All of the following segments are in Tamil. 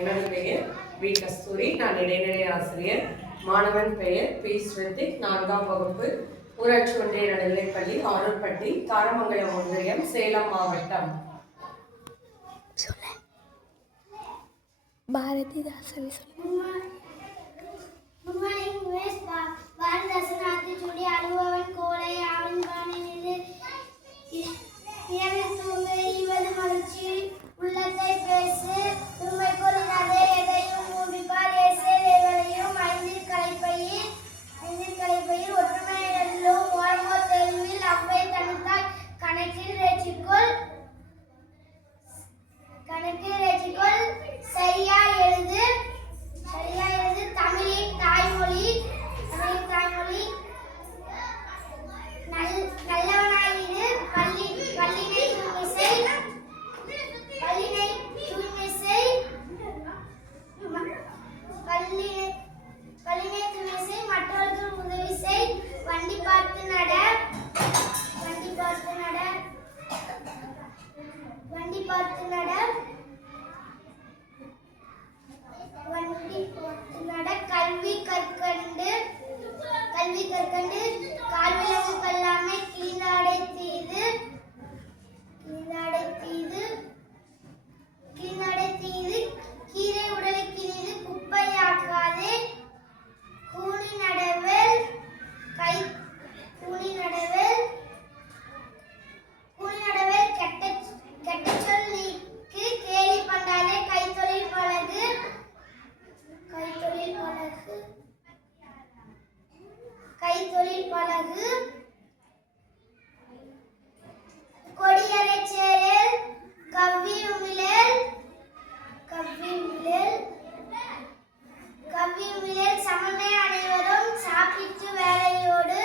எனது பெயர் வி கஸ்தூரி. நான் இடைநிலை ஆசிரியர். மாணவன் பெயர் பி ஸ்ருதிக். 4ஆம் வகுப்பு. ஊராட்சி ஒன்றிய நடுநிலைப்பள்ளி, ஆரூர்பட்டி, தாரமங்கலம் ஒன்றியம், சேலம் மாவட்டம். பாரதிதாசன் கல்வி கற்கண்டு கால்விளக்கு கல்லாமை கிளிநாடை தீது கீரை உடலுக்கு நீது குப்பையாக்காதே கூனி நடவேல் கெட்ட சொல் நீக்கு கேலி பண்ணாதே கைத்தொழில் பழகு கொடியரை சேரல் கவ்வி உமிழல் சமமே அனைவரும் சாப்பிட்டு வேலையோடு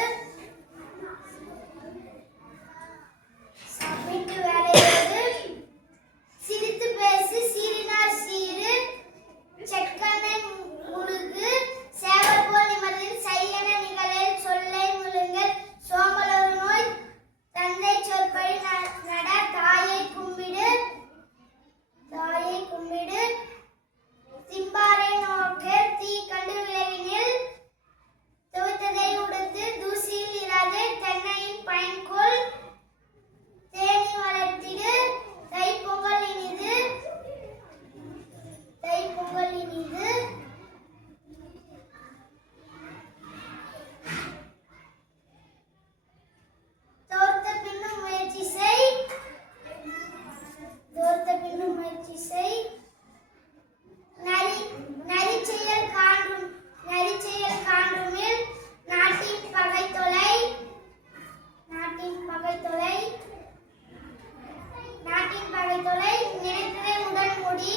சிரித்து பேசு சீரினார் சீரு செக்கனை முழுகு சேவல் போல் நிமர்ந்தில் செய்யன நிகழில் சொல்லை முழுங்கல் சோம்பலொரு நோய் தந்தை சொற்படி நட தாயை கும்பிடு திம்பாரை நோக்கர் தீ கண்டு விளைவினில் துவைத்ததை உடுத்து தூசியில் இராதே தென்னையின் பயன்கொள் தேனி வளர்த்திடு தைப்பொங்கல் இனிது தோர்த்த பின்னும் முயற்சி செய் நரிச்செயல் காண்டுமில் நாட்டின் பகை தொலை நினைத்ததை உடன் முடி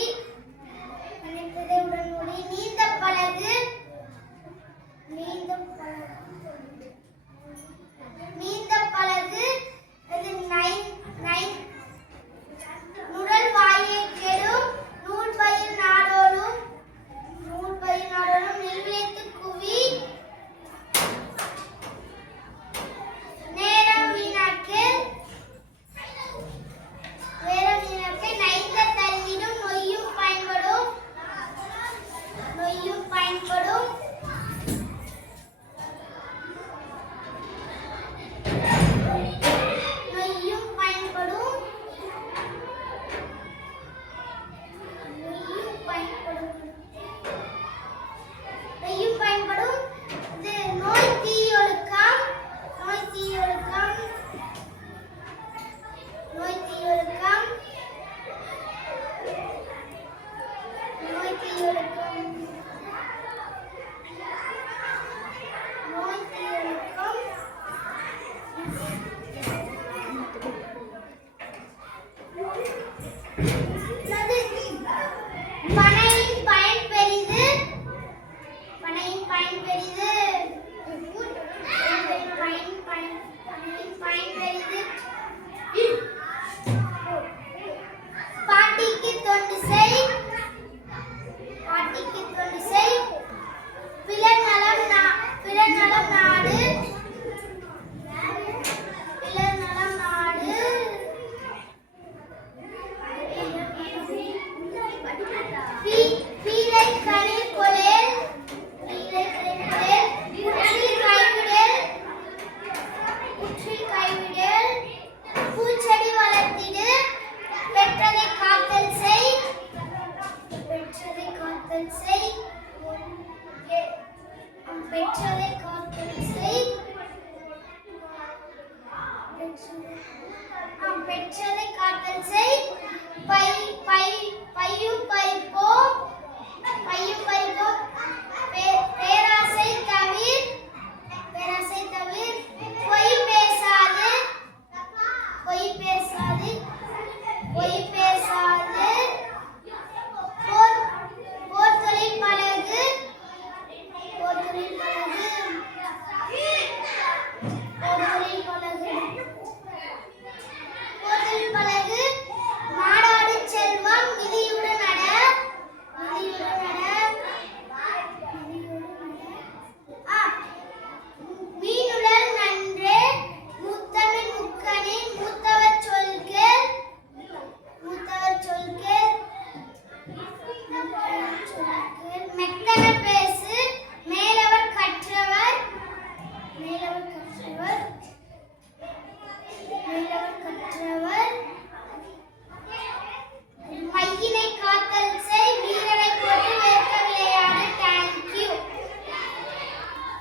வி